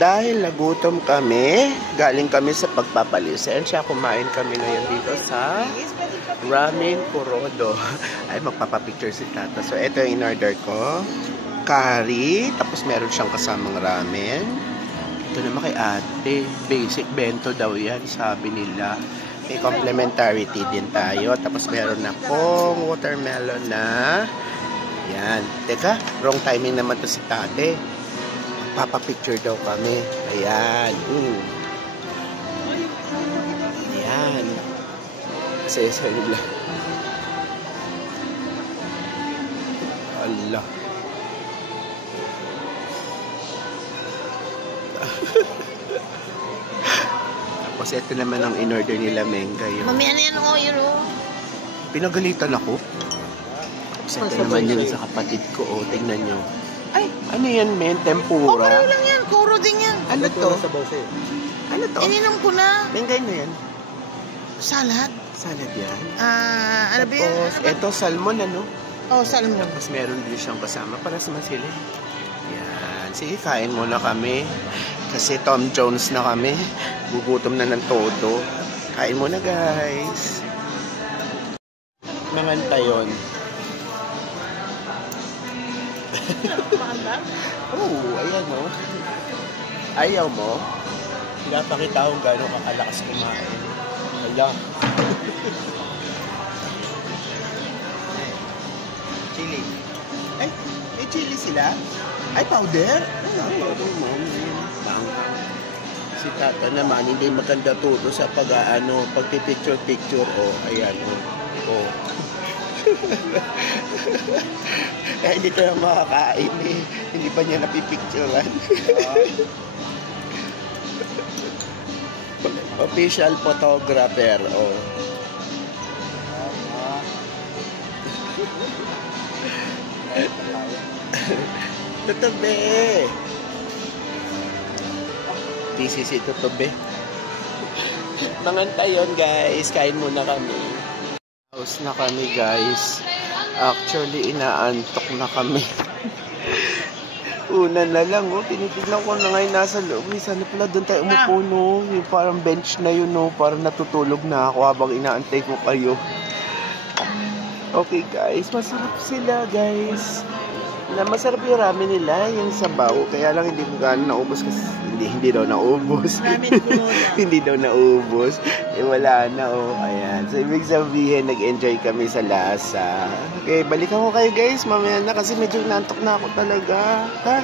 dahil nagutom kami, galing kami sa pagpapalisensya, kumain kami ngayon dito sa Ramen Kurodo. Ay, magpapapicture si Tata. So, ito yung in-order ko. Curry, tapos meron siyang kasamang ramen. Ito naman kay ate, basic bento daw yan, sabi nila. May complementarity din tayo. Tapos meron akong watermelon na yan. Teka, wrong timing naman to si tate. Papapicture daw kami. Ayan. Ayan. Sesa nila. Allah. Tapos ito naman ang in-order nila, Menga. Mami, ano yan o, Pinagalitan ako. Tapos ito naman yun sa kapatid ko. O, tingnan nyo. Ay, ano yan, men? Tempura? Pareho lang yan. Kuro din yan. Ano to? Ano to? Ininom ko na. Menga na yan. Salad. Salad yan. Ano ba yan? Tapos, ito, salmon, ano? Oh, salmon. Tapos meron din siyang kasama para sa masili. Yan. Sige, kain muna kami. Kasi Tom Jones na kami. Gugutom na ng todo. Kain muna, guys. Manganta yun. Oh, ayan o. Ayaw mo? Pinapakita kung gano'ng kakalakas kumain. Ayan. Chili. Ay, may chili sila? Ay, powder? Ay, powder mo. Si Tata naman, hindi maganda tuto sa pagpipicture-picture. Oh, ayan. Oh. Kaya hindi ko lang makakain eh. Hindi pa niya napipicturean. Official photographer. Oh. Tutobe. TCC Tutobe. Manganta yun, guys. Kain muna kami. House na kami, guys. Actually, inaantok na kami. Una na lang, oh. Tinitignan ko na ngayon nasa loob. Sana pala doon tayo umupo, no? Yung parang bench na yun, no? Parang natutulog na ako habang inaantay ko kayo. Okay, guys. Masarap sila, guys. Masarap yung ramen nila, yung sabaw. Kaya lang hindi ko gano'n naubos kasi hindi daw naubos. Hindi daw naubos. Eh, wala na, oh. Ayan. So, ibig sabihin, nag-enjoy kami sa lasa. Okay, balikan ko kayo, guys. Mamaya na kasi medyo nantok na ako talaga. Ha?